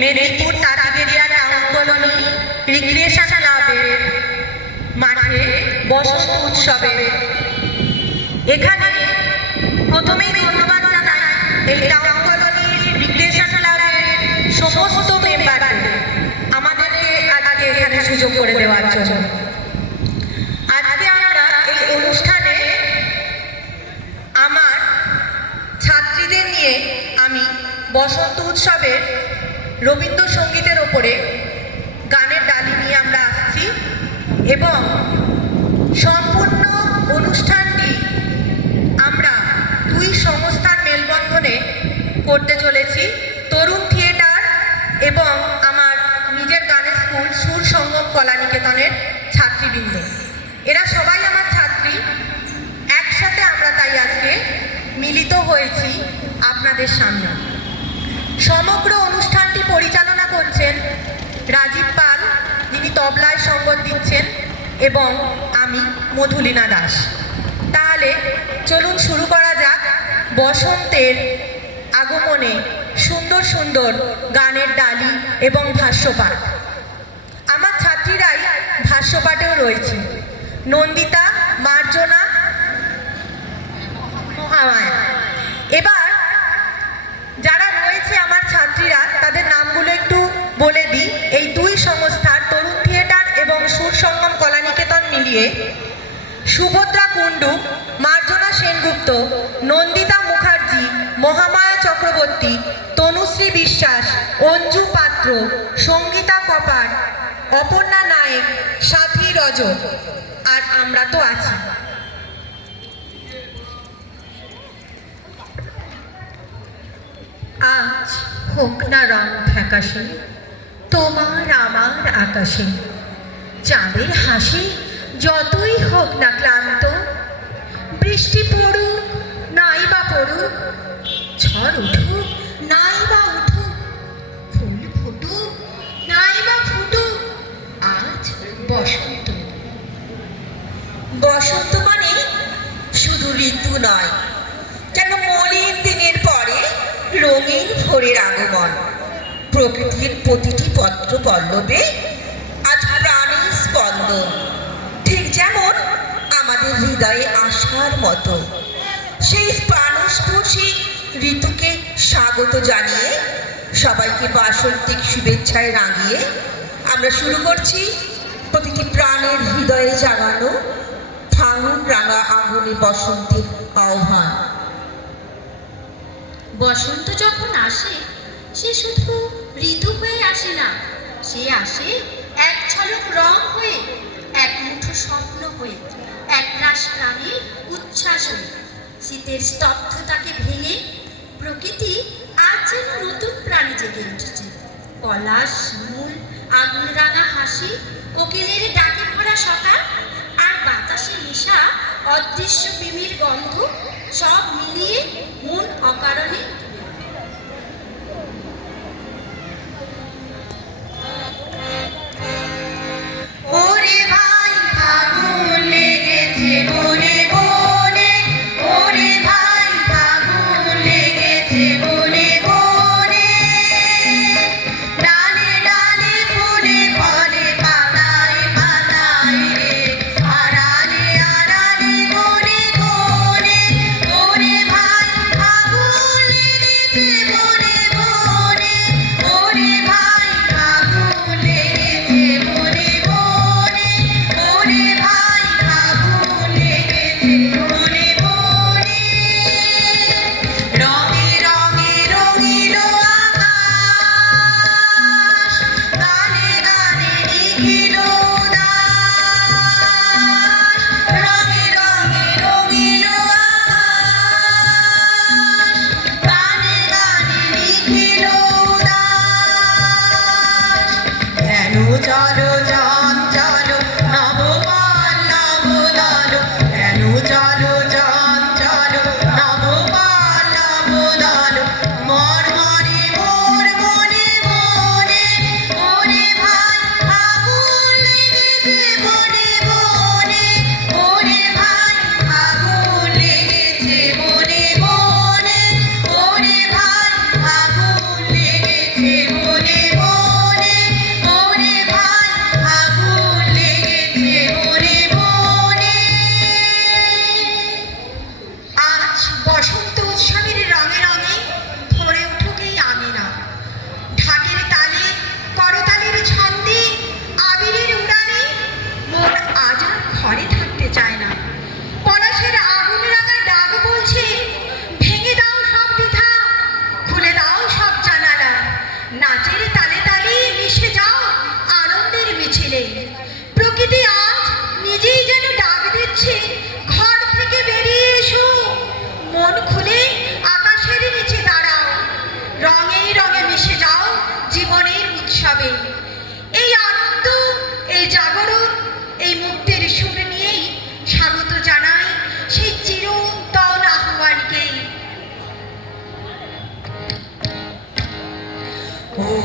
Medinipur তারাগেরিয়া town colony recreation ক্লাবের মাঠে বসন্ত উৎসবে। এখানে প্রথমেই ধন্যবাদ জানাই এই টাউন কলোনি রিক্রিয়েশন ক্লাবের সমস্ত মেম্বারদের আমাদেরকে আজকে এখানে সুযোগ করে দেওয়ার জন্য। আজকে আমরা এই অনুষ্ঠানে আমার ছাত্রীদের নিয়ে আমি বসন্ত উৎসবের রবীন্দ্রসঙ্গীতের ওপরে গানের ডালি নিয়ে আমরা আসছি এবং সম্পূর্ণ অনুষ্ঠানটি আমরা দুই সংস্থার মেলবন্ধনে করতে চলেছি, তরুণ থিয়েটার এবং আমার নিজের গানের স্কুল সুর সঙ্গম কলানিকেতনের ছাত্রীবৃন্দ। এরা সবাই আমার ছাত্রী, একসাথে আমরা তাই আজকে মিলিত হয়েছি আপনাদের সামনে। সমগ্র অনুষ্ঠানটি পরিচালনা করছেন রাজীব পাল, যিনি তবলায় সঙ্গত দিচ্ছেন, এবং আমি মধুলিনা দাস। তাহলে চলুন শুরু করা যাক বসন্তের আগমনে সুন্দর সুন্দর গানের ডালি এবং ভাষ্যপাঠ। আমার ছাত্রীরাই ভাষ্যপাঠেও রয়েছে, নন্দিতা, মার্জনা, মহামায়া। এবার যারা রয়েছে আমার ছাত্রীরা তাদের নামগুলো একটু বলে দিই। এই দুই সংস্থার তরুণ থিয়েটার এবং সুর সঙ্গম কলানিকেতন মিলিয়ে সুভদ্রা কুণ্ডু, মার্জনা সেনগুপ্ত, নন্দিতা মুখার্জি, মহামায়া চক্রবর্তী, তনুশ্রী বিশ্বাস, অঞ্জু পাত্র, সঙ্গীতা কপাট, অপর্ণা নায়েক, সাথী রজক, আর আমরা তো আছি। আজ হোক না রং ফ্যাকাশে তোমার আমার আকাশে, চাঁদের হাসি যতই হোক না ক্লান্ত, বৃষ্টি পড়ুক নাই বা পড়ুক, ঝড় উঠুক নাই বা উঠুক, ফুল ফুটুক নাই বা ফুটুক, আজ বসন্ত। বসন্ত মানে শুধু ঋতু নয়, যেন মলিন দিনের পরে রঙিন ভোরের আগমন। প্রকৃতির প্রতিটি পত্র পল্লবে আজ প্রাণের স্পন্দন, ঠিক যেমন আমাদের হৃদয়ে আসার মতো। সেই প্রাণস্পর্শী ঋতুকে স্বাগত জানিয়ে সবাইকে বাসন্তিক শুভেচ্ছায় রাঙিয়ে আমরা শুরু করছি প্রতিটি প্রাণের হৃদয়ে জাগানো ফাগুন রাঙা আগুনে বসন্তের আহ্বান। বসন্ত যখন আসে সে শুধু ঋতু হয়ে আসে না, সে আসে এক ঝলক রং হয়ে, এক মুঠো স্বপ্ন হয়ে, এক রাস প্রাণের উচ্ছ্বাস হয়ে। শীতের স্তব্ধতাকে ভেঙে প্রকৃতি আজ যেন নতুন প্রাণে জেগে উঠেছে। পলাশ, শিমুল, আগুন রাঙা হাসি, কোকিলের ডাকে ভরা সকাল, আর বাতাসে মেশা অদৃশ্য প্রেমের গন্ধ, সব মিলিয়ে মন অকারণে ওরে ভাই ফাগুন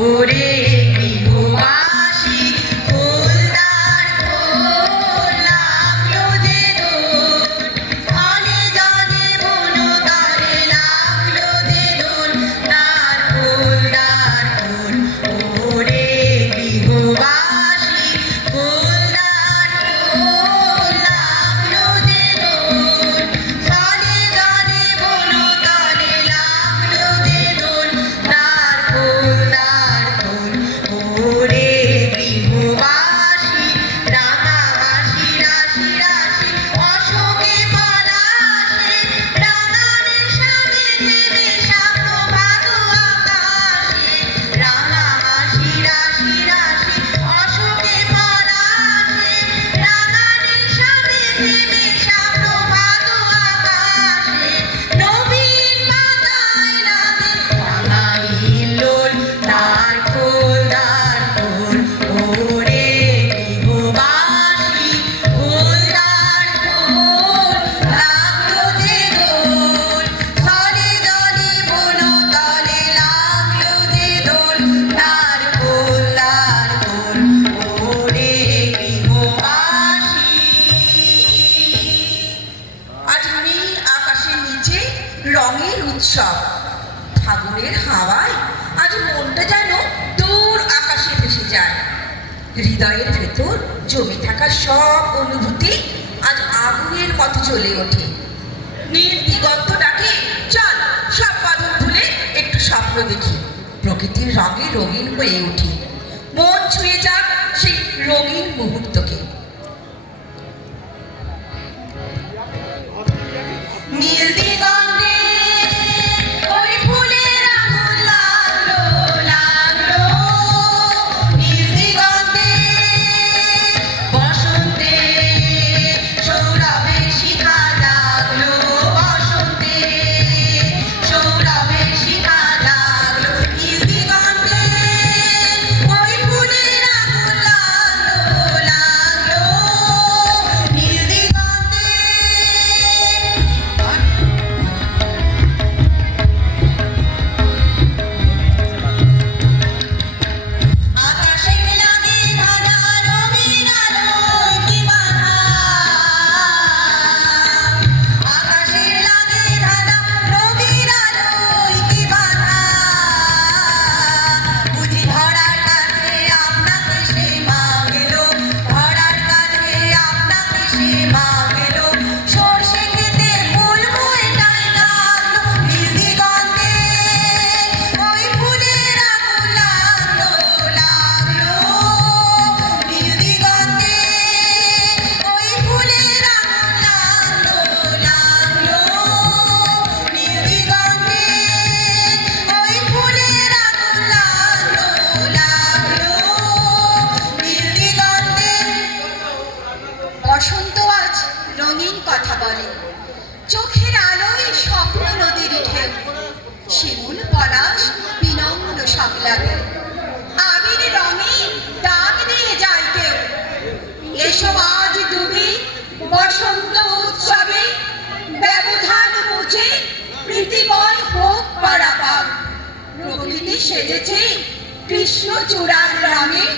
ওরে গৃহবাসী ফুলদার ফুল লাগলো যে দোল, ফলে জলে বনতলে লাগলো যে দোল, তার ফুলদার ফুল। ওরে গৃহবাসী ফুলদার ফুল লাগলো যে দোল, ফলে জলে বনতলে লাগলো যে দোল, তার ফুলদার ফুল। ওরে গৃহবাসী রাঙা হাসি রাশি রাশি অশোকে পলাশে, রাঙা নেশা মেঘে মেশা প্রভাত আকাশে, রাঙা হাসি রাশি রাশি অশোকে পলাশে, রাঙা নেশা মেঘে মেশা প্রভাত আকাশে, নবীন মাতায় লাগে রাঙা হিল্লোল, তার ফুলদার ফুল। ওরে গৃহবাসী ফুলদার ফুল লাগলো যে দোল, ফলে জলে বনতলে লাগলো যে দোল, তার ফুলদার ফুল। ওরে গৃহবাসী। আজ নীল আকাশের নিচে রঙের উৎসব, ফাগুনের হাওয়ায় আজ মনটা যেন দূর আকাশে ভেসে যায়। হৃদয়ের ভেতর জমে থাকা সব অনুভূতি আজ আগুনের মতো জ্বলে ওঠে। নীল দিগন্ত ডাকে, চল সব বাঁধন ভুলে একটু স্বপ্ন দেখি, প্রকৃতির রঙে রঙিন হয়ে উঠি, মন ছুঁয়ে যাক সেই রঙিন মুহূর্তকে। নীল দিগন্তে ওই ফুলের আগুন লাগলো লাগলো, নীল দিগন্তে বসন্তে সৌরভের শিখা জাগলো, বসন্তে সৌরভের শিখা জাগলো, নীল দিগন্তে ওই ফুলের আগুন লাগলো লাগলো, নীল দিগন্তে। আকাশের লাগে ধাঁধা রবির আলোয় কি বাধা, আকাশের লাগে ধাঁধা রবির আলোয় কি বাধা, বুঝি ধরার কাছে আপনাকে সে মা গেল, ধরার কাছে আপনাকে সে মা গেল, সর্ষে খেতে ফুল বইটাই লাগলো, নীল দিগন্তে ওই ফুলের আগুন লাগলো লাগলো, নীল দিগন্তে ওই ফুলের আগুন লাগলো লাগলো, নীল দিগন্তে ওই ফুলের আগুন লাগলো লাগলো, নীল দিগন্তে। বসন্ত আজ রঙিন কথা বলে, চোখের আলোয় স্বপ্ন নদীর ঢেউ, শিমুল পলাশ বিনম্র সংলাপে, আবির রঙে দাগ দিয়ে যায় কেউ। এসো আজ ডুবি বসন্ত উৎসবে, ব্যবধান মুছে প্রীতিময় হোক পারাপার, প্রকৃতি সেজেছে কৃষ্ণচূড়ার রঙে,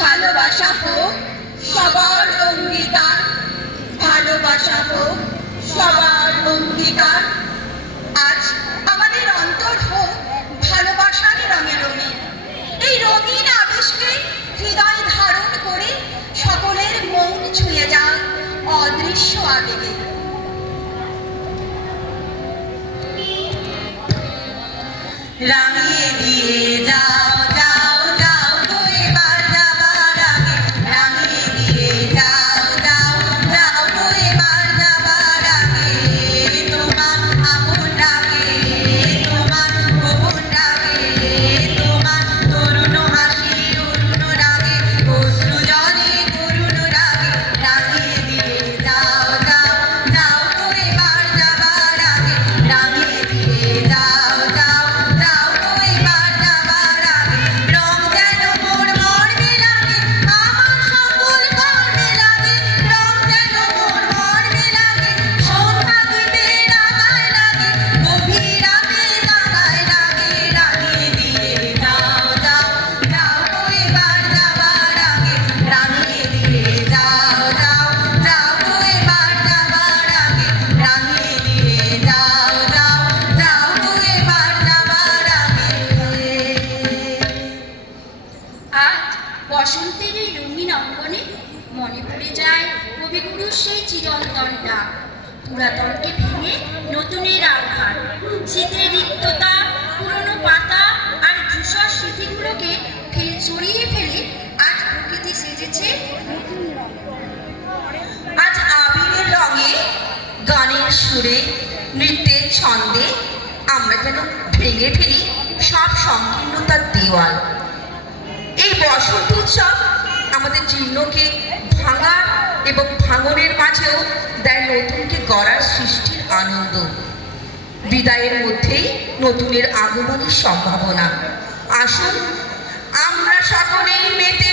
ভালোবাসা হোক সবার অঙ্গীকার, ভালোবাসা হোক সবার অঙ্গীকার। আজ আমাদের অন্তর হোক ভালোবাসার রঙে রঙিন, এই রঙিন আবেশকে হৃদয় ধারণ করে সকলের মন ছুঁয়ে যাক অদৃশ্য আবেগে। রাঙিয়ে দিয়ে যাও যাও যাও গো এবার যাবার আগে, রাঙিয়ে দিয়ে যাও যাও যাও গো এবার যাবার আগে, তোমার আপন ডাকে তোমার গোপন ডাকে, তোমার তরুণ হাসি অরুণ রাগে অশ্রু জলে করুণ রাগে, রাঙিয়ে দিয়ে যাও যাও যাও গো এবার যাবার আগে, রাঙিয়ে দিয়ে যাও যাও যাও গো এবার যাবার পুরাতনকে ভেঙে নতুনের আহ্বান। শীতের রিক্ততা, পুরনো পাতা আর ধূসর স্মৃতিগুলোকে সরিয়ে ফেলে আজ প্রকৃতি সেজেছে নতুন রঙে। আজ আবিরের রঙে, গানের সুরে, নৃত্যের ছন্দে আমরা যেন ভেঙে ফেলি সব সংকীর্ণতার দেওয়াল। এই বসন্ত উৎসব আমাদের জীর্ণকে ভাঙার এবং ভাঙনের মাঝেও দেয় নতুনকে গড়ার সৃষ্টির আনন্দ। বিদায়ের মধ্যেই নতুনের আগমনের সম্ভাবনা। আসুন আমরা সকলেই মেতে